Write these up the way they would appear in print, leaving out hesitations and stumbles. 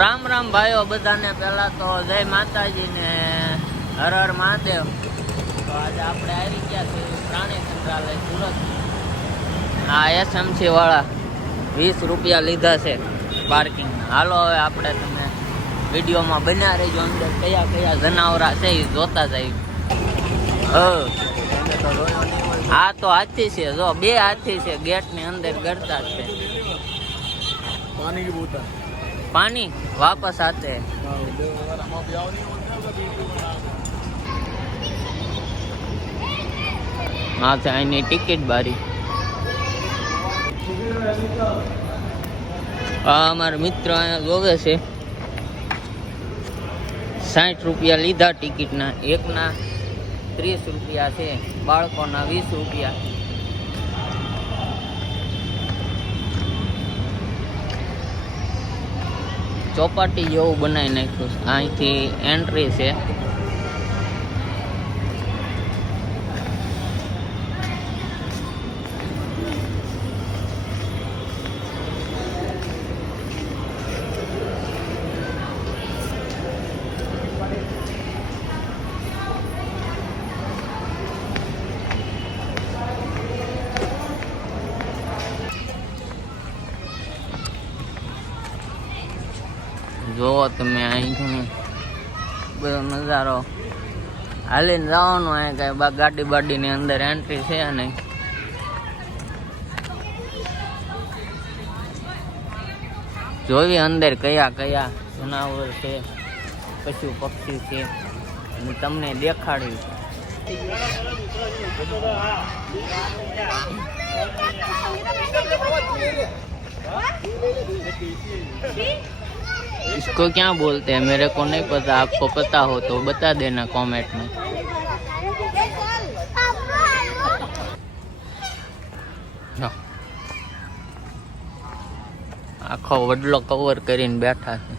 રામ રામ ભાઈઓ બધાને. પહેલા તો જય માતાજી ને હર હર મહાદેવ. તો આજે આપણે આવી ગયા છે પ્રાણી સંગ્રહાલય સુરત. આ એસએમસી વાળા 20 રૂપિયા લીધા છે પાર્કિંગ. હાલો હવે આપણે તમે વિડીયોમાં બન્યા રહેજો. અંદર કયા કયા જનાવરા છે એ જોતા જાય. આ તો હાથી છે, જો 2 હાથી છે ગેટ ની અંદર ગરતા છે. पानी की बोतल पानी वापस आते हैं. हाँ तो आईनी टिकट बारी. अमर मित्र अँ जोवे से 60 રૂપિયા લીધા ટિકિટ ना. एक ना 30 રૂપિયા છે, બાળકો ના 20 રૂપિયા. ચોપાટી જેવું બનાવી નાખ્યું. અહીંથી એન્ટ્રી છે. જોવો તમે અહીં બધો નજારો. હાલીને જવાનું. અહીં કઈ ગાડી બાડીની અંદર એન્ટ્રી છે નહીં. જોવી અંદર કયા કયા જનાવર છે, પશુ પક્ષી છે, અને તમને દેખાડ્યું. इसको क्या बोलते हैं मेरे को नहीं पता. आपको पता हो तो बता देना कमेंट में. आखो वडलो कवर કરીને બેઠા છે.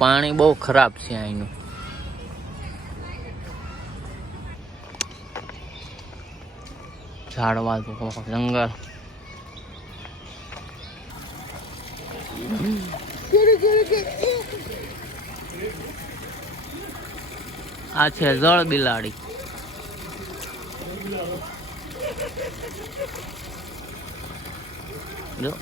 પાણી બહુ ખરાબ છે અહીંનું. ઝાડવા જંગલ. આ છે જળ બિલાડી. જો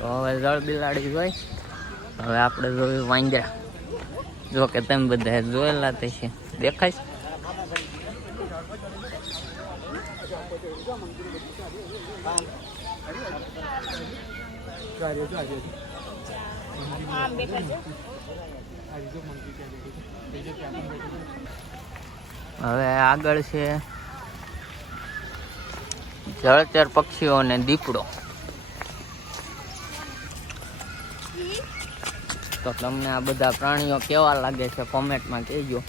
તો હવે જળ બિલાડી જોઈ. હવે આપણે જોયું વાંદરા. જો કે તમે બધા જોયેલા તે છે. દેખાય છે? હવે આગળ છે જળચર પક્ષીઓ અને દીપડો. તો તમને આ બધા પ્રાણીઓ કેવા લાગે છે કોમેન્ટમાં કહેજો.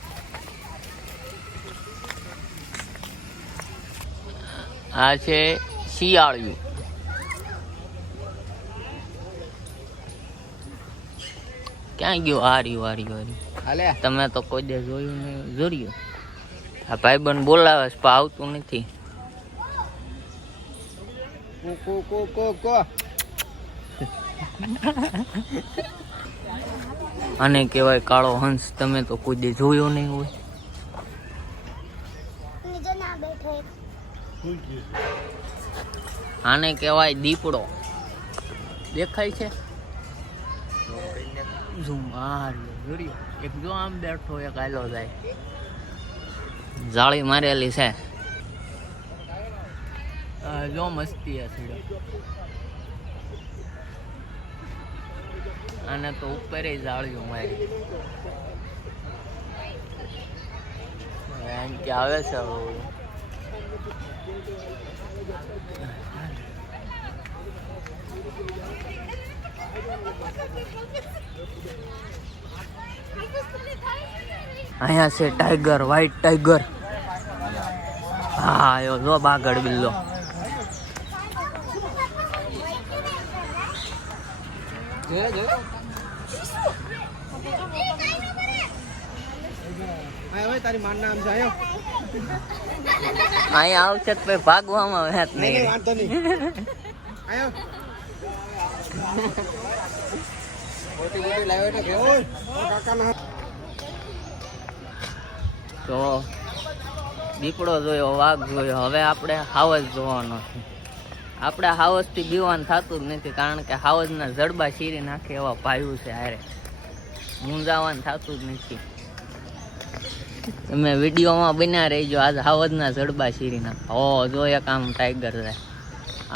આ છે શિયાળિયું. ક્યાં ગયો? હાર્યું. તમે તો કોઈ દે જોયું નહીં. જોયું આ ભાઈબંધ બોલાવે છે પણ આવતું નથી. આને કહેવાય કાળો હંસ. તમે તો કોઈ દે જોયો નહીં હોય. આને કહેવાય દીપડો. દેખાય છે? એક જો આમ બેઠો, એક આયલો જાય. જાળી મારેલી છે. જો મસ્તી હશે. આને તો ઉપર જાળીઓ મારી. એમ કે આવે છે. અહીંયા છે ટાઈગર, વ્હાઈટ ટાઈગર. હા આયો જો બાગડ બિલ્લો. તારી માન નામ છે આયો અહીંયા આવશે તો પછી ભાગવામાં વેત નહીં. વાંધો નહીં આયો મોટી મોટી લાવ્યો એટલે કે ઓય કાકાના તો દીપડો જોયો, વાઘ જોયો, હવે આપણે હાવજ જોવાનો છે. આપણે હાવજથી બીવાનું થતું જ નથી, કારણ કે હાવજના જડબા શીરી નાખે એવા પાયું છે. હારે મૂંઝાવાનું થતું જ નથી. તમે વિડીયોમાં બન્યા રહીજો. આજ હાવજના જડબા શીરી નાખે. ઓ જો એક આમ ટાઈગર છે.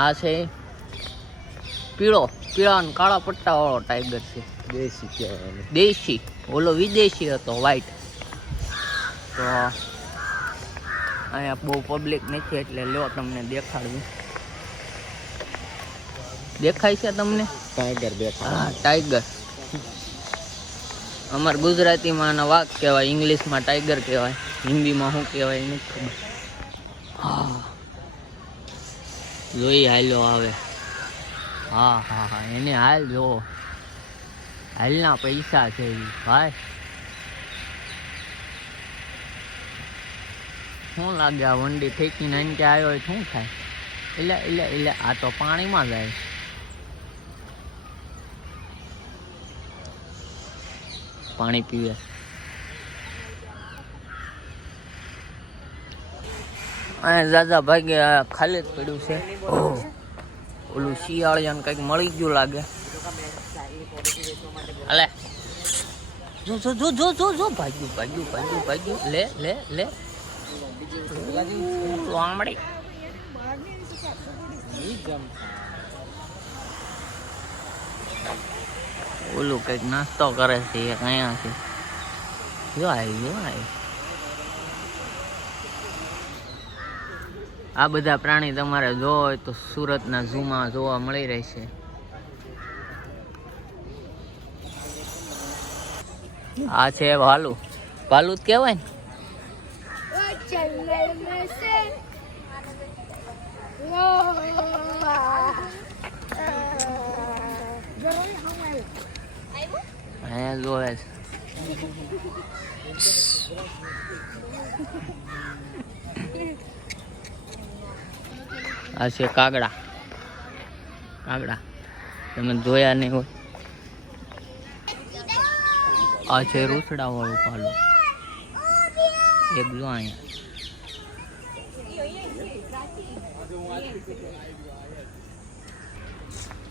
આ છે પીળા અને કાળા પટ્ટા વાળો ટાઈગર છે. દેશી કહેવાય. દેશી, ઓલો વિદેશી હતો વ્હાઈટ. તો અહીંયા બહુ પબ્લિક નથી એટલે લ્યો તમને દેખાડવું. દેખાય છે તમને? ટાઈગર દેખાય. હા, ટાઈગર. અમાર ગુજરાતીમાં આને વાઘ કહેવાય, ઇંગ્લિશમાં ટાઈગર કહેવાય, હિન્દીમાં શું કહેવાય નથી ખબર. હા, જોઈ હાલ્યો આવે. હા હા હા, એને હાલ જો, હાલના પૈસા છે ઈ ભાઈ. શું લાગે આ વંડી ઠેકીને અંતે આવ્યો હોય શું થાય? એટલે આ તો પાણીમાં જાય. પાણી પીવે. અહીંયા દાદા ભાગે ખાલી જ પડ્યું છે. ઓલું શિયાળિયાને કંઈક મળી ગયું લાગે. અલે જો જો જો જો જો જો ભાગ્યું. લે આમડી ઓલું કઈક નાસ્તો કરે છે એક અહીંયા છે. જો આ બધા પ્રાણી તમારે જોવા હોય તો સુરતના ઝૂમાં જોવા મળી રહેશે. આ છે ભાલુ. ભાલુ જ કહેવાય ને. અહીંયા જોવે છે. આ છે કાગડા. તમે જોયા નહીં હોય. આ છે રૂસડા વાળું પાલું. એક જો અહીંયા.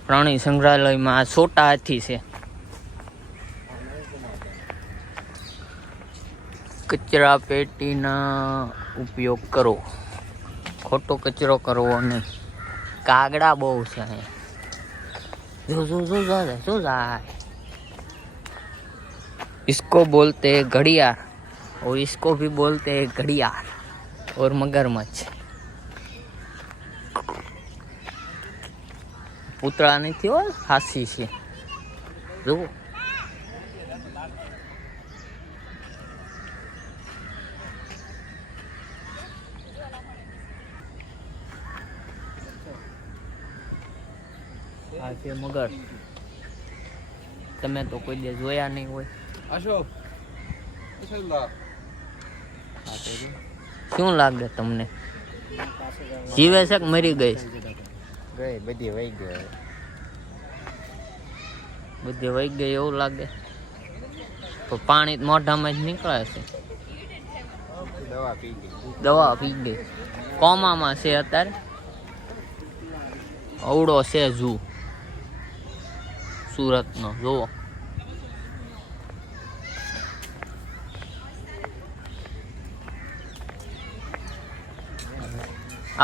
પ્રાણી સંગ્રહાલયમાં આ છોટા હાથી છે. કચરા પેટીના ઉપયોગ કરો, ખોટો કચરો કરવો નહીં. કાગડા બહુ છે અહીંયા. જો જાય. इसको बोलते हैं घड़ियाल और इसको भी बोलते हैं घड़ियाल और मगरमच्छ. પૂતળા નથી હો, હાસી છે. જુઓ આ છે મગર. તમે તો કોઈ દે જોયા નહીં હોય. અશોક શું લાગે તમને? જીવે છે કે મરી ગઈ? બધી વહી ગઈ. બધી વહી ગઈ એવું લાગે. તો પાણી મોઢામાં જ નીકળે છે. દવા પી ગઈ. કોમામાં છે અત્યારે. અવડો છે ઝૂ સુરતનો. જુઓ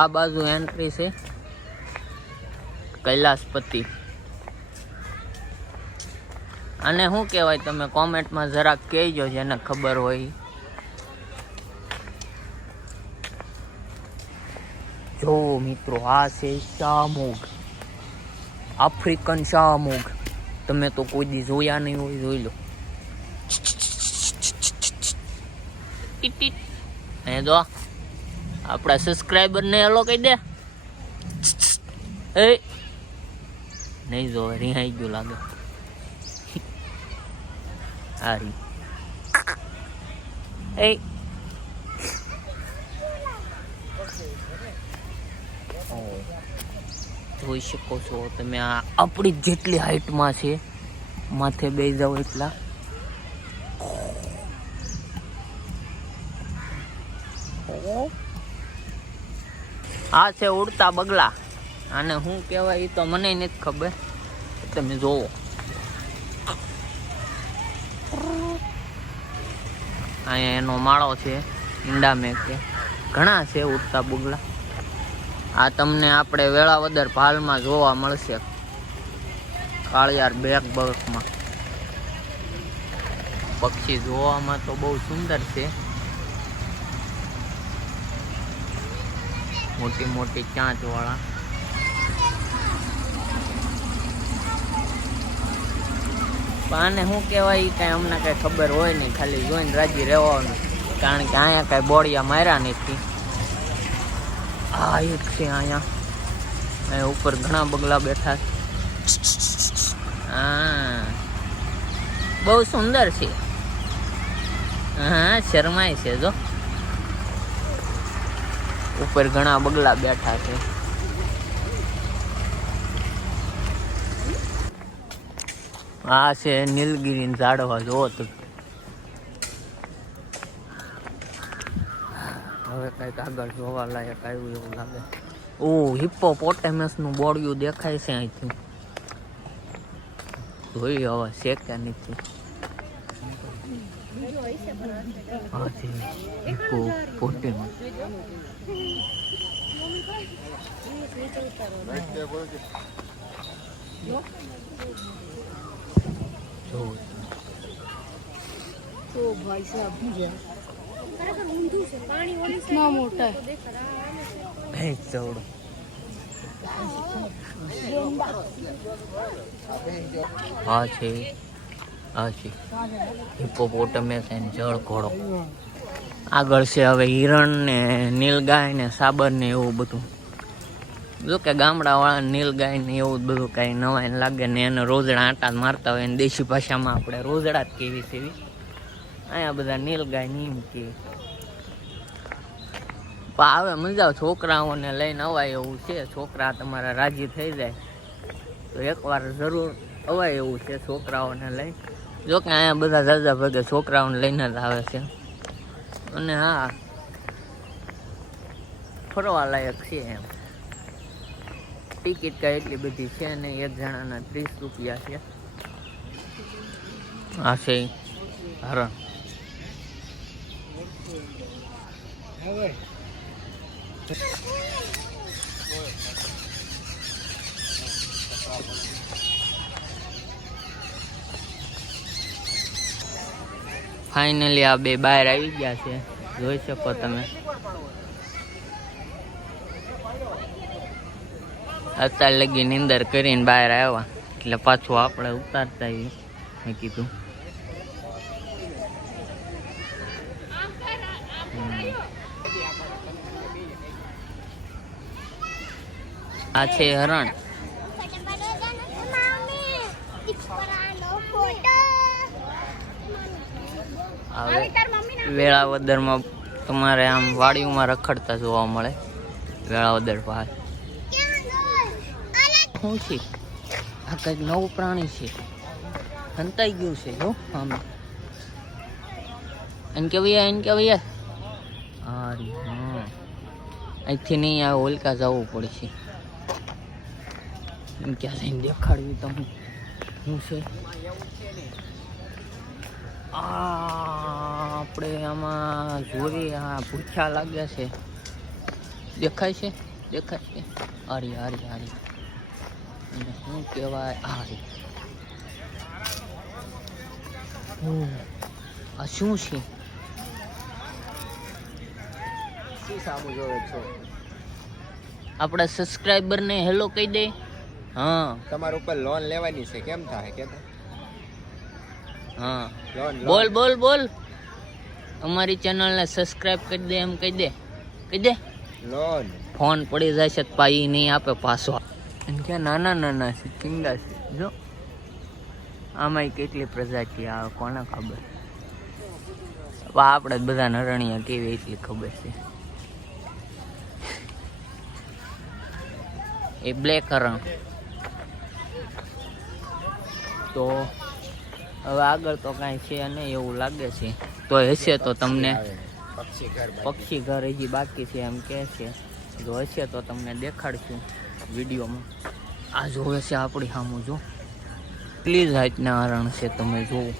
આ બાજુ એન્ટ્રી છે કૈલાસપતિ. અને શું કહેવાય તમે કોમેન્ટમાં જરાક કહેજો જેને ખબર હોય. જો મિત્રો આ છે શાહમૃગ, આફ્રિકન શાહમૃગ. તમે તો કોઈ દી જોયા નહીં હોય, જોઈ લો. અહીંયા જો આપણા સબસ્ક્રાઈબર ને હેલો કહી દે. એ નહીં જો રિહાઈ ગયું લાગે. હારી એ જોઈ શકો છો તમે, આ આપણી જેટલી હાઈટમાં છે, માથે બેસી જાઓ એટલા. આ છે ઉડતા બગલા. આને શું કહેવાય એ તો મને નથી ખબર, તમે જોવો. અહીંયા એનો માળો છે, ઈંડા મેકે. ઘણા છે ઉડતા બગલા. આ તમને આપણે વેળાવદર ભાલમાં જોવા મળશે, કાળિયાર બેકમાં. પક્ષી જોવામાં તો બહુ સુંદર છે, મોટી મોટી ચાંચ વાળા. આને શું કહેવાય એ કાંઈ અમને કાંઈ ખબર હોય નહીં, ખાલી જોઈને રાજી રહેવાનું, કારણ કે અહીંયા કાંઈ બોડિયા માર્યા નથી. આ એક છે અહીંયા ઉપર ઘણા બગલા બેઠા છે. હા બહુ સુંદર છે. હા શરમાય છે જો, ઉપર ઘણા બગલા બેઠા છે. આ છે નીલગિરી ઝાડવા, જોવો તો. હવે કઈક આગળ જોવા લાયક આવ્યું એવું લાગે. ઓ હિપ્પોપોટેમસ નું બોડિયું દેખાય છે અહીંથી. જોઈ હવે છે કે નથી. હિપ્પોપોટેમસ. तो भाई साहब कितना मोटा है। ભેંસ ચવડો. આ છે હિપ્પોપોટેમસ એન્ડ જળ ઘોડો. આગળ છે હવે હિરણ ને નીલગાય ને સાબર ને એવું બધું. જો કે ગામડાવાળા નીલગાય ને એવું બધું કાંઈ નવાઈ લાગે ને, એને રોજડા આટા મારતા હોય, ને દેશી ભાષામાં આપણે રોજડા જ કેવી છે એવી. અહીંયા બધા નીલગાય નીમ કે આવે મજા આવે. છોકરાઓને લઈને અવાય એવું છે. છોકરા તમારા રાજી થઈ જાય તો એકવાર જરૂર અવાય એવું છે છોકરાઓને લઈ. જો કે અહીંયા બધા જાજા ભાગે છોકરાઓને લઈને જ આવે છે. અને હા ફરવા લાયક છે એમ. ટિકિટ કાંઈ એટલી બધી છે ને, એક જણાના 30 રૂપિયા છે. આ છે હરણ. ફાઇનલી આ બે બહાર આવી ગયા છે, જોઈ શકો તમે. અત્યારે લગી નીંદર કરીને બહાર આવ્યા, એટલે પાછું આપણે ઉતારતા આવીએ. મેં કીધું આ છે હરણ. વેળાવદરમાં તમારે આમ વાડીઓમાં રખડતા જોવા મળે. વેળાવદર ભાલ શું છે? આ કંઈક નવું પ્રાણી છે, હંતાઈ ગયું છે. જો આમ એને કેવાય હા અહીંથી નહીં આવે, ઓલકા જવું પડશે. એમ ક્યાં જઈને દેખાડ્યું તમને શું છે? આપણે આમાં જોઈએ. આ ભૂખ્યા લાગે છે. દેખાય છે? દેખાય છે. હારી હારી હારી. અને શું કહેવાય? હારી. આ શું છે? સામું જોવે છો? આપણા સબસ્ક્રાઈબર ને હેલો કહી દે. હા તમારા ઉપર લોન લેવાની છે, કેમ થાય કે? હા લોન બોલ બોલ બોલ. અમારી ચેનલને સબસ્ક્રાઇબ કરી દે એમ કહી દે. કહી દે. લોન ફોન પડી જાય છે પાઈ નહીં આપે પાછો. અને ક્યાં નાના નાના છે, ચીંગા છે. જો આમાંય કેટલી પ્રજાતિ આવે કોને ખબર. આપણે જ બધા નરણિયા કેવી એટલી ખબર છે. એ બ્લેક હરણ. તો હવે આગળ તો કાંઈ છે નહીં એવું લાગે છે. તો હશે તો તમને પક્ષી ઘર હજી બાકી છે એમ કહે છે. જો હશે તો તમને દેખાડશું વિડીયોમાં. આ જોવે છે આપણી સામું જો પ્લીઝ હાઈટના હરણ છે તમે જોવો.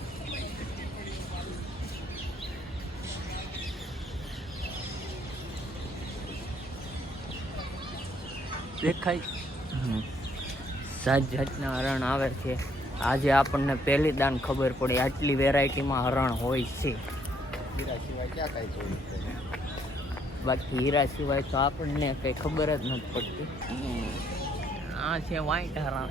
દેખાય જાત જાતના હરણ આવે છે. આજે આપણને પહેલી દાન ખબર પડી આટલી વેરાયટીમાં હરણ હોય છે. બાકી હીરા સિવાય તો આપણને કઈ ખબર જ નથી પડતી. આ છે વ્હાઈટ હરણ.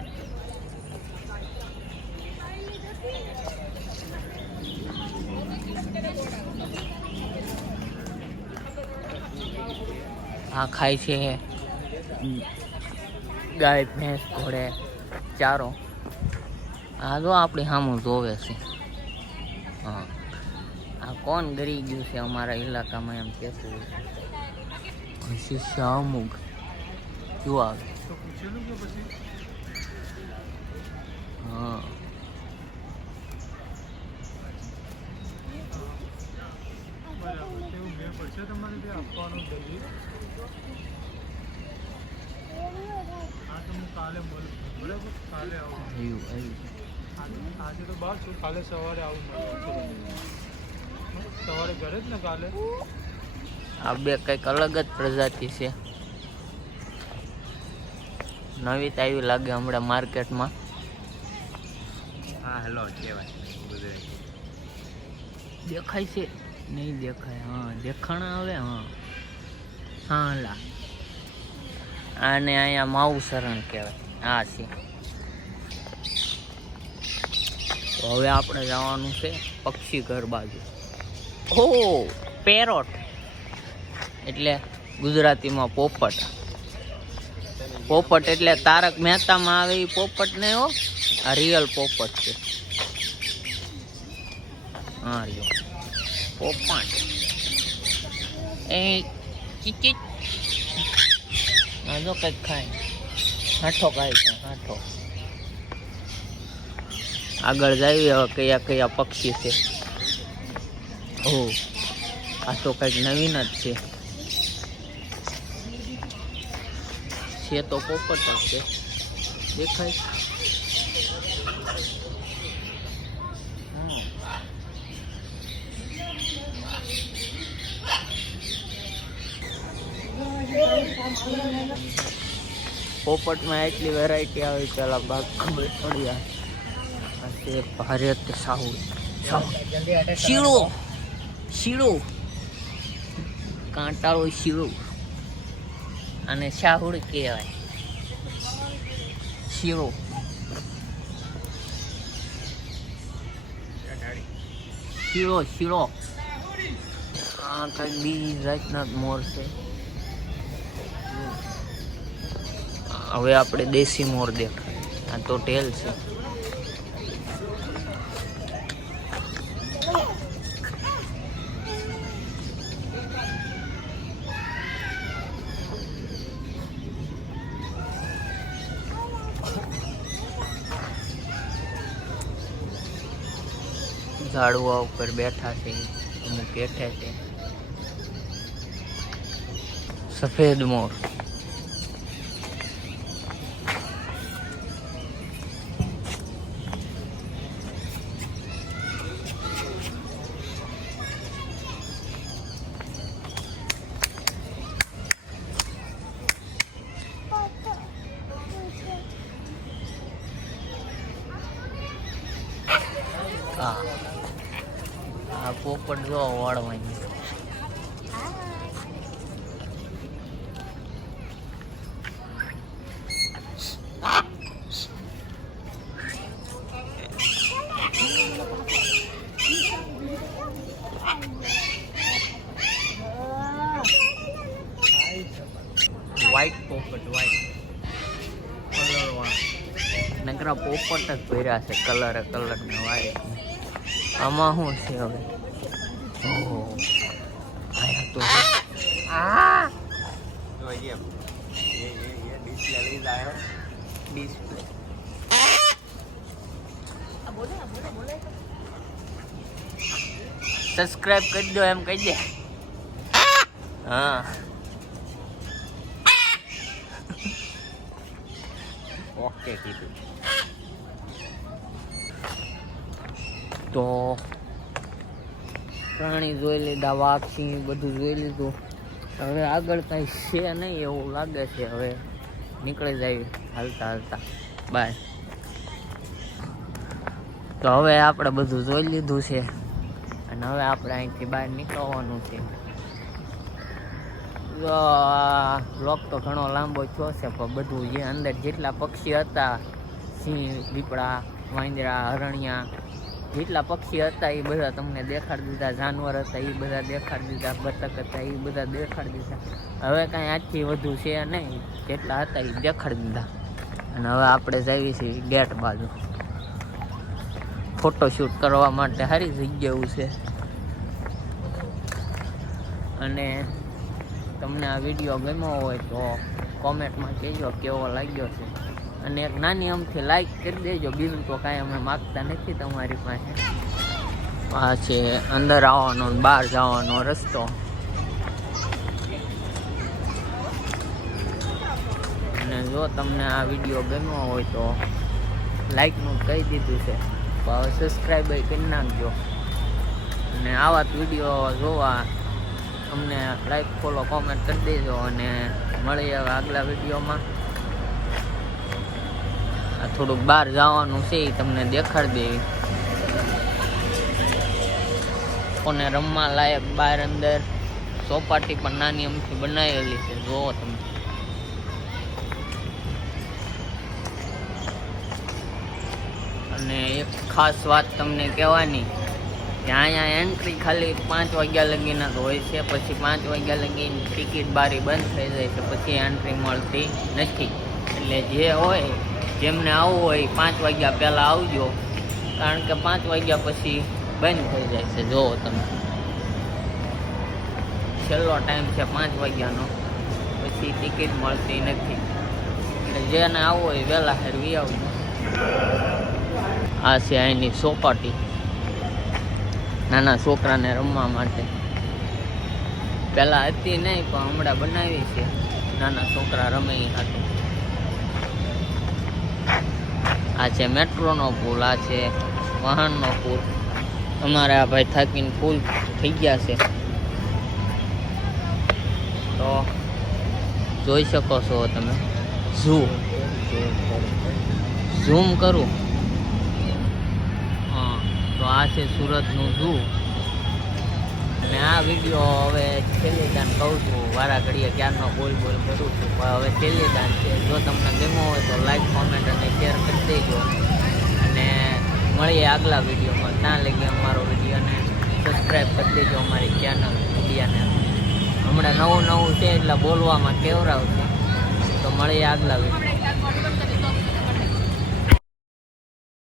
આ ખાય છે ગાય ભેંસ ઘોડે ચારો. આ જો આપણી સામું જોવે છે. હા આ કોણ ગરી ગયું છે અમારા ઇલાકામાં એમ કહેતું હોય. શાહમુગ શું આવે? હા આજે તો બહાર છું, કાલે સવારે આવું. સવારે ઘરે જ ને કાલે. આ બે કંઈક અલગ જ પ્રજાતિ છે. નવી આવી લાગે હમણાં માર્કેટમાં. હા હેલો કહેવાય ગુજરાતી. દેખાય છે નહીં દેખાય? હા દેખાણા આવે. હા હા લા આને અહીંયા માઉસરણ કહેવાય. આ છે. તો હવે આપણે જવાનું છે પક્ષી ઘર બાજુ. ઓ પેરોટ એટલે ગુજરાતીમાં પોપટ. પોપટ એટલે તારક મહેતામાં આવે એ પોપટ ને હો. આ રિયલ પોપટ છે. હા રિયલ પોપટ એ ચીચી. જો કંઈક ખાય હાઠો ખાય છે હાઠો. આગળ જઈએ હવે કયા કયા પક્ષી છે. ઓ આ તો કંઈક નવીન જ છે તો પોપટ જ છે. દેખાય પોપટમાં એટલી વેરાયટી આવે પેલા ભાગ ખબર પડી. આ છે ભારત સાહુ શીળો. શીળો કાંટાળો શીળો. અને શાહુડ કહેવાય. શીળો શીળો શીળો. આ કંઈક બીજી જાતના મોર છે. હવે આપણે દેશી મોર દેખાય. આ તો ટેલ છે. ઝાડવા ઉપર બેઠા છે અમુક હેઠે છે. સફેદ મોર. આ પોપટ જો વાળવાની. વ્હાઈટ પોપટ વ્હાઈટ કલર વાળા. નકરા પોપટ જ ભર્યા છે કલર ને વાય. આમાં શું છે હવે? ઓહ આયા તો ये डिस्प्ले ले जाए ડિસ્પ્લે. સબસ્ક્રાઇબ કરી દો એમ કહી દે. હા ओके कीधું. તો પ્રાણી જોઈ લીધા, વાઘ સિંહ બધું જોઈ લીધું. હવે આગળ કાંઈ છે નહીં એવું લાગે છે. હવે નીકળી જાય હાલતા બાય. તો હવે આપણે બધું જોઈ લીધું છે અને હવે આપણે અહીંથી બહાર નીકળવાનું છે. બ્લોક તો ઘણો લાંબો થયો છે પણ બધું જે અંદર જેટલા પક્ષી હતા, સિંહ, દીપડા, વાંદરા, હરણિયા, જેટલા પક્ષી હતા એ બધા તમને દેખાડી દીધા. જાનવર હતા એ બધા દેખાડી દીધા. બતક હતા એ બધા દેખાડી દીધા. હવે કાંઈ આજથી વધુ છે નહીં, જેટલા હતા એ દેખાડી દીધા. અને હવે આપણે જઈએ છીએ ગેટ બાજુ. ફોટોશૂટ કરવા માટે સારી જગ્યાઓ છે. અને તમને આ વિડીયો ગમ્યો હોય તો કોમેન્ટમાં કહેજો કેવો લાગ્યો છે. અને એક નાની અમથી લાઈક કરી દેજો. બીજું તો કાંઈ અમે માગતા નથી તમારી પાસે. આ છે અંદર આવવાનો ને બહાર જવાનો રસ્તો. અને જો તમને આ વિડીયો ગમ્યો હોય તો લાઈકનું કહી દીધું છે, તો હવે સબસ્ક્રાઈબ કરી નાખજો. અને આવા જ વિડીયો જોવા અમને લાઈક, ફોલો, કોમેન્ટ કરી દેજો. અને મળીએ હવે આગલા વિડીયોમાં. આ થોડુંક બહાર જવાનું છે એ તમને દેખાડી દેવી. કોને રમવા લાયક બહાર અંદર ચોપાટી પણ નાની અમથી બનાવેલી છે, જોવો તમે. અને એક ખાસ વાત તમને કહેવાની કે અહીંયા એન્ટ્રી ખાલી 5 વાગ્યા લગીના તો હોય છે. પછી 5 વાગ્યા લગીની ટિકિટ બારી બંધ થઈ જાય છે, પછી એન્ટ્રી મળતી નથી. એટલે જે હોય જેમને આવવું હોય 5 વાગ્યા પહેલાં આવજો, કારણ કે 5 વાગ્યા પછી બંધ થઈ જાય છે. જોવો તમે, છેલ્લો ટાઈમ છે 5 વાગ્યાનો, પછી ટિકિટ મળતી નથી. એટલે જેને આવવું હોય વહેલા ફેરવી આવજો. આ છે અહીંની ચોપાટી, નાના છોકરાને રમવા માટે. પહેલાં હતી નહીં પણ હમણાં બનાવી છે, નાના છોકરા રમે હાટું. આ છે મેટ્રોનો પુલ, આ છે વાહનનો પુલ. અમારે આ ભાઈ થાકીને ફૂલ થઈ ગયા છે. તો જોઈ શકો છો તમે. ઝૂમ કરું. હા, તો આ છે સુરતનું ઝૂ. અને આ વિડીયો હવે છેલ્લી દાન કહું છું, વારા ઘડીએ ક્યારનો બોલ કરું છું, પણ હવે છેલ્લી દાન છે. જો તમને ગમ્યો હોય તો લાઈક, કોમેન્ટ અને શેર કરી દેજો. અને મળીએ આગલા વિડીયોમાં. ત્યાં લગી અમારો વિડીયોને સબસ્ક્રાઈબ કરી દેજો, અમારી ચેનલ મીડિયાને. હમણાં નવું છે એટલે બોલવામાં કેવરાવ છે. તો મળીએ આગલા વિડીયો.